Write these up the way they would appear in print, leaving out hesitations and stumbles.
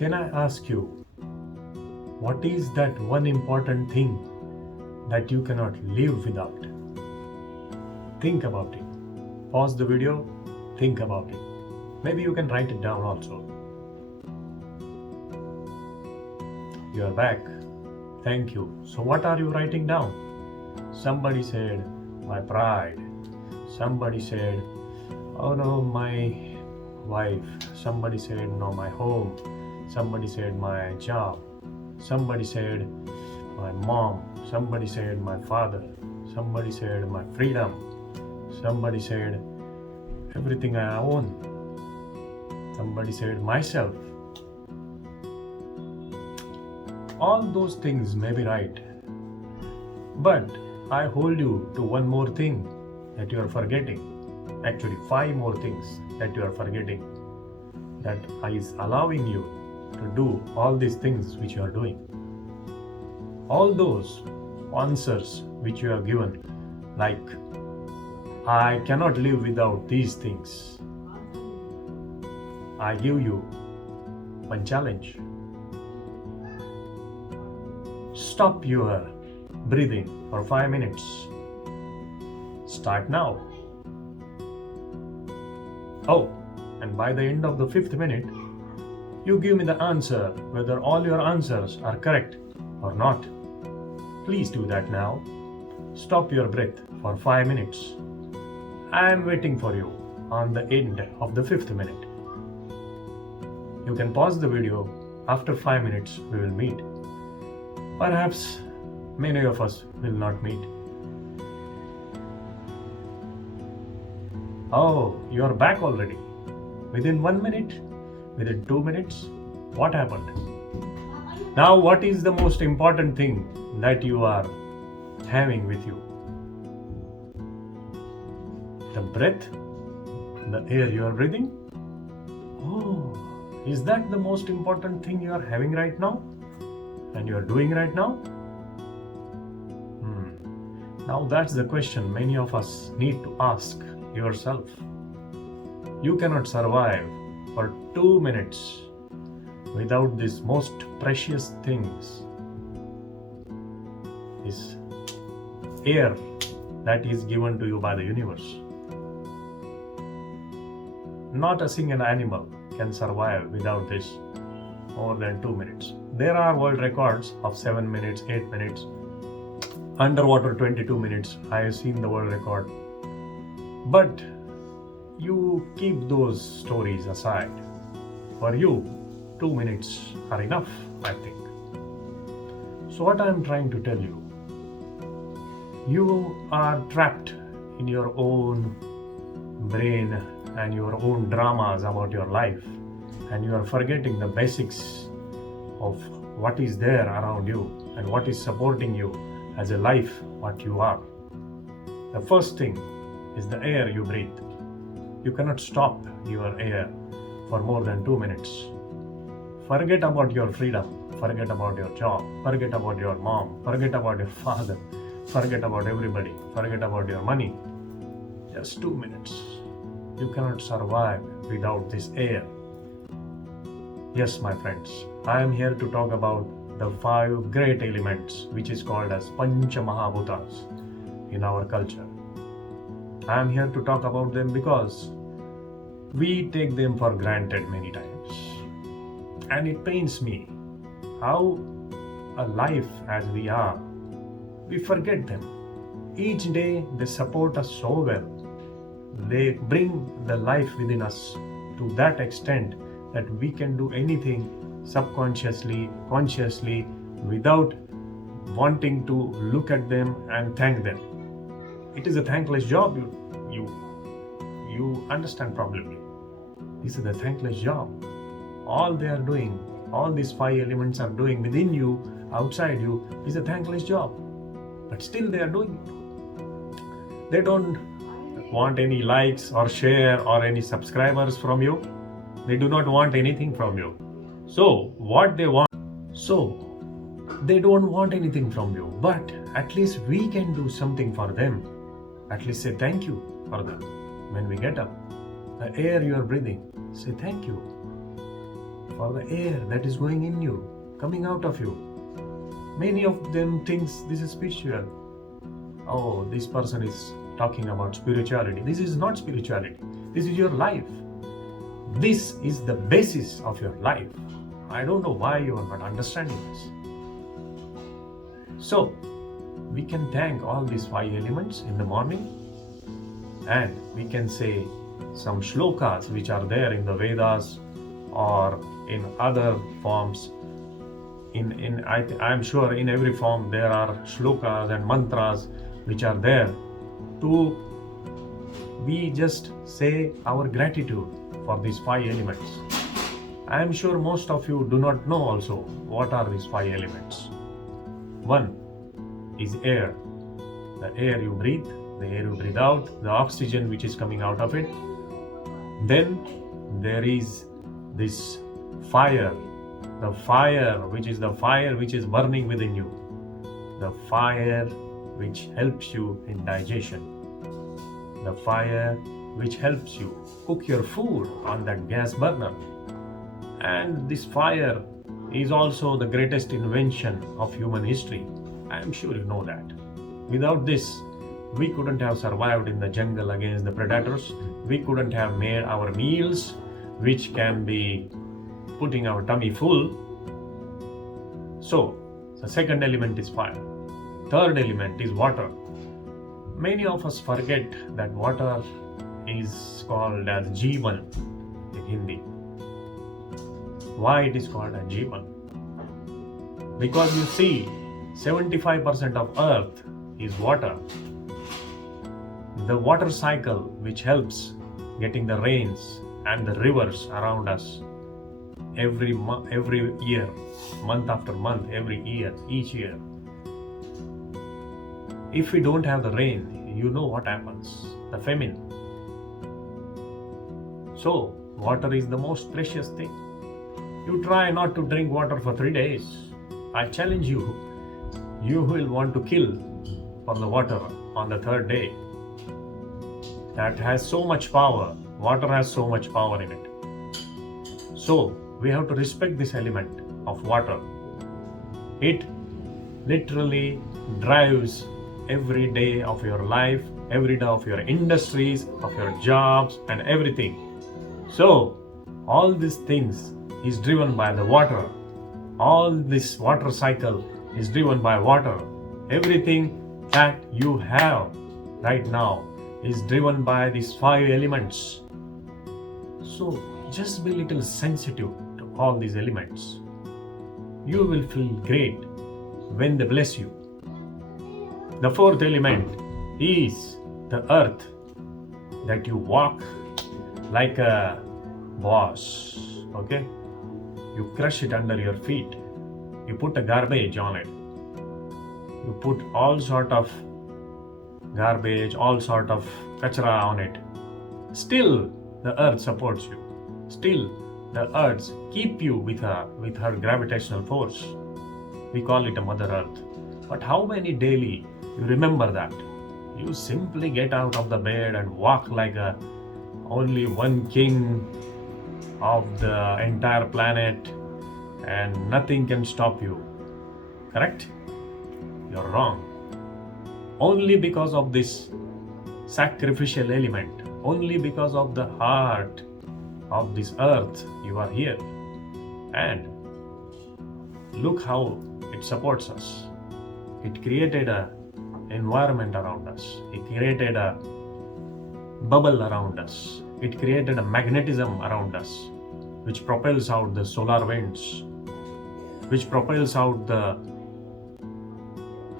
Can I ask you, what is that one important thing that you cannot live without? Think about it. Pause the video, think about it. Maybe you can write it down also. You are back. Thank you. So, what are you writing down? Somebody said, my pride. Somebody said, oh no, my wife. Somebody said, no, my home. Somebody said, my job. Somebody said, my mom. Somebody said, my father. Somebody said, my freedom. Somebody said, everything I own. Somebody said, myself. All those things may be right. But I hold you to one more thing that you are forgetting. Actually, 5 more things that you are forgetting. That is allowing you to do all these things which you are doing. All those answers which you have given, like, I cannot live without these things. I give you one challenge. Stop your breathing for 5 minutes. Start now. Oh, and by the end of the 5th minute, you give me the answer whether all your answers are correct or not. Please do that now. Stop your breath for 5 minutes. I am waiting for you on the end of the 5th minute. You can pause the video. After 5 minutes, we will meet. Perhaps many of us will not meet. Oh, you are back already. Within 1 minute? Within 2 minutes? What happened? Now, what is the most important thing that you are having with you? The breath? The air you are breathing? Oh, is that the most important thing you are having right now? And you are doing right now? Now that's the question many of us need to ask yourself. You cannot survive for 2 minutes without these most precious things. This air that is given to you by the universe. Not a single animal can survive without this more than 2 minutes. There are world records of 7 minutes, 8 minutes, underwater 22 minutes. I have seen the world record. But you keep those stories aside. For you, 2 minutes are enough, I think. So what I am trying to tell you, you are trapped in your own brain and your own dramas about your life, and you are forgetting the basics of what is there around you and what is supporting you as a life, what you are. The first thing is the air you breathe. You cannot stop your air for more than 2 minutes. Forget about your freedom, forget about your job, forget about your mom, forget about your father, forget about everybody, forget about your money. Just 2 minutes. You cannot survive without this air. Yes, my friends, I am here to talk about the 5 great elements which is called as Pancha-Maha-Bhutas in our culture. I am here to talk about them because we take them for granted many times. And it pains me how a life as we are, we forget them. Each day they support us so well. They bring the life within us to that extent that we can do anything subconsciously, consciously, without wanting to look at them and thank them. It is a thankless job. You understand probably. This is a thankless job. All they are doing, all these 5 elements are doing within you, outside you, is a thankless job. But still they are doing it. They don't want any likes or share or any subscribers from you. They do not want anything from you. So what they want, they don't want anything from you, but at least we can do something for them. At least say thank you for them. When we get up, the air you are breathing, say thank you for the air that is going in you, coming out of you. Many of them thinks this is spiritual. Oh, this person is talking about spirituality. This is not spirituality. This is your life. This is the basis of your life. I don't know why you are not understanding this. So, we can thank all these 5 elements in the morning, and we can say some shlokas which are there in the Vedas or in other forms. I'm sure in every form there are shlokas and mantras which are there to we just say our gratitude for these 5 elements. I am sure most of you do not know also what are these 5 elements. One is air. The air you breathe, the air you breathe out, the oxygen which is coming out of it. Then there is this fire, the fire which is the fire which is burning within you, the fire which helps you in digestion, the fire which helps you cook your food on that gas burner. And this fire is also the greatest invention of human history. I am sure you know that. Without this, we couldn't have survived in the jungle against the predators. We couldn't have made our meals, which can be putting our tummy full. So, the second element is fire. Third element is water. Many of us forget that water is called as Jeevan in Hindi. Why it is called as Jeevan? Because you see, 75% of earth is water. The water cycle which helps getting the rains and the rivers around us every year, month after month, every year, each year. If we don't have the rain, you know what happens, the famine. So, water is the most precious thing. You try not to drink water for 3 days. I challenge you, you will want to kill for the water on the 3rd day. That has so much power. Water has so much power in it. So, we have to respect this element of water. It literally drives every day of your life, every day of your industries, of your jobs and everything. So, all these things is driven by the water. All this water cycle is driven by water. Everything that you have right now is driven by these 5 elements. So just be little sensitive to all these elements. You will feel great when they bless you. The 4th element is the earth, that you walk like a boss, okay? You crush it under your feet. You put a garbage on it. You put all sort of garbage, all sort of kachra on it. Still, the earth supports you. Still, the earth keep you with her gravitational force. We call it a Mother Earth. But how many daily you remember that? You simply get out of the bed and walk like only one king of the entire planet, and nothing can stop you. Correct? You're wrong. Only because of this sacrificial element, only because of the heart of this earth, you are here. And look how it supports us. It created an environment around us. It created a bubble around us. It created a magnetism around us, which propels out the solar winds, which propels out the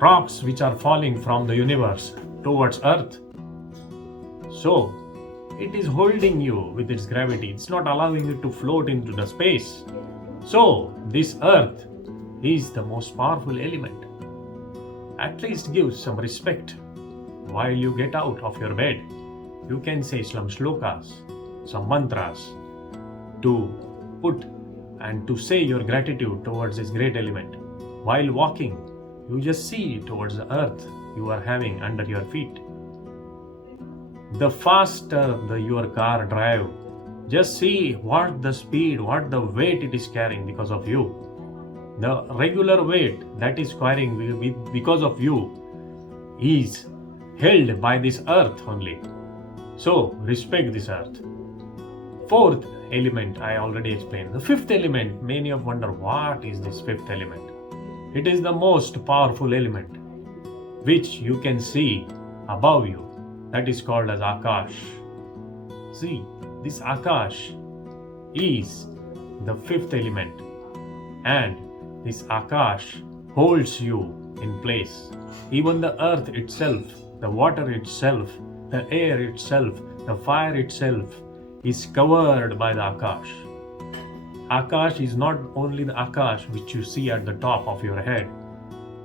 rocks which are falling from the universe towards Earth. So, it is holding you with its gravity. It's not allowing you to float into the space. So, this Earth is the most powerful element. At least give some respect while you get out of your bed. You can say some shlokas, some mantras to put and to say your gratitude towards this great element. While walking, you just see towards the earth you are having under your feet. The faster your car drive, Just see what the speed, what the weight it is carrying because of you. The regular weight that is carrying because of you is held by this earth only. So respect this earth. Fourth element I already explained. The fifth element, many of wonder what is this fifth element. It is the most powerful element which you can see above you. That is called as Akash. See, this Akash is the fifth element, and this Akash holds you in place. Even the earth itself, the water itself, the air itself, the fire itself is covered by the Akash. Akash is not only the Akash which you see at the top of your head,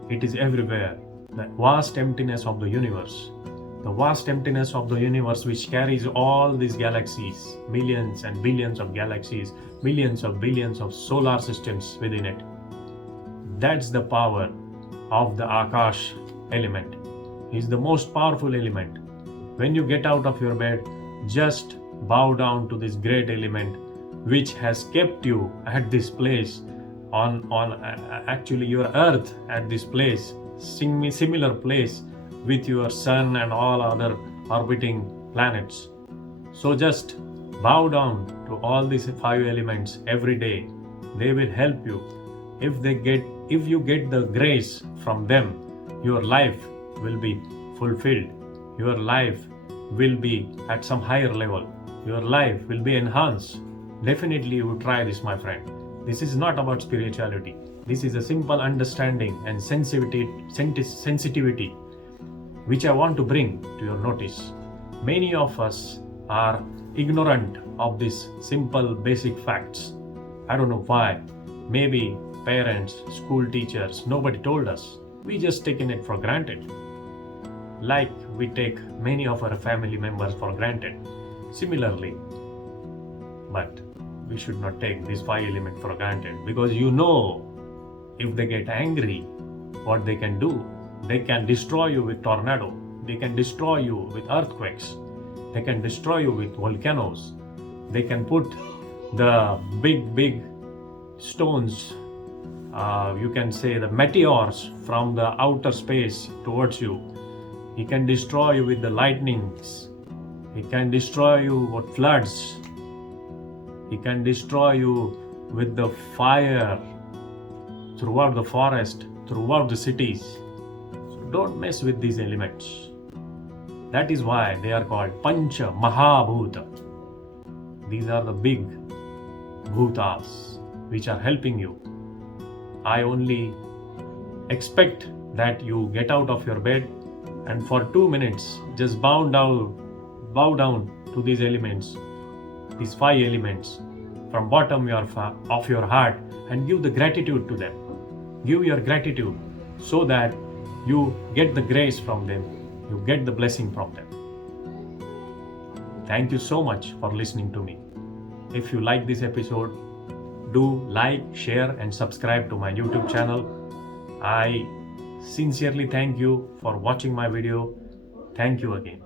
it is everywhere. The vast emptiness of the universe. The vast emptiness of the universe which carries all these galaxies, millions and billions of galaxies, millions of billions of solar systems within it. That's the power of the Akash element. It's the most powerful element. When you get out of your bed, just bow down to this great element which has kept you at this place on actually your earth at this place, similar place with your sun and all other orbiting planets. So just bow down to all these five elements every day. They will help you. If you get the grace from them, your life will be fulfilled. Your life will be at some higher level. Your life will be enhanced. Definitely you try this, my friend. This is not about spirituality. This is a simple understanding and sensitivity which I want to bring to your notice. Many of us are ignorant of these simple basic facts. I don't know why. Maybe parents, school teachers, nobody told us. We just taken it for granted. Like we take many of our family members for granted. Similarly, but we should not take these five elements for granted, because you know, if they get angry, what they can do. They can destroy you with tornado. They can destroy you with earthquakes. They can destroy you with volcanoes. They can put the big stones, you can say the meteors from the outer space towards you. He can destroy you with the lightnings. He can destroy you with floods. He can destroy you with the fire throughout the forest, throughout the cities. So don't mess with these elements. That is why they are called Pancha-Maha-Bhuta. These are the big bhutas which are helping you. I only expect that you get out of your bed and for 2 minutes just bow down to these elements, these five elements, from bottom of your heart, and give the gratitude to them. Give your gratitude so that you get the grace from them, you get the blessing from them. Thank you so much for listening to me. If you like this episode, do like, share and subscribe to my YouTube channel. I sincerely thank you for watching my video. Thank you again.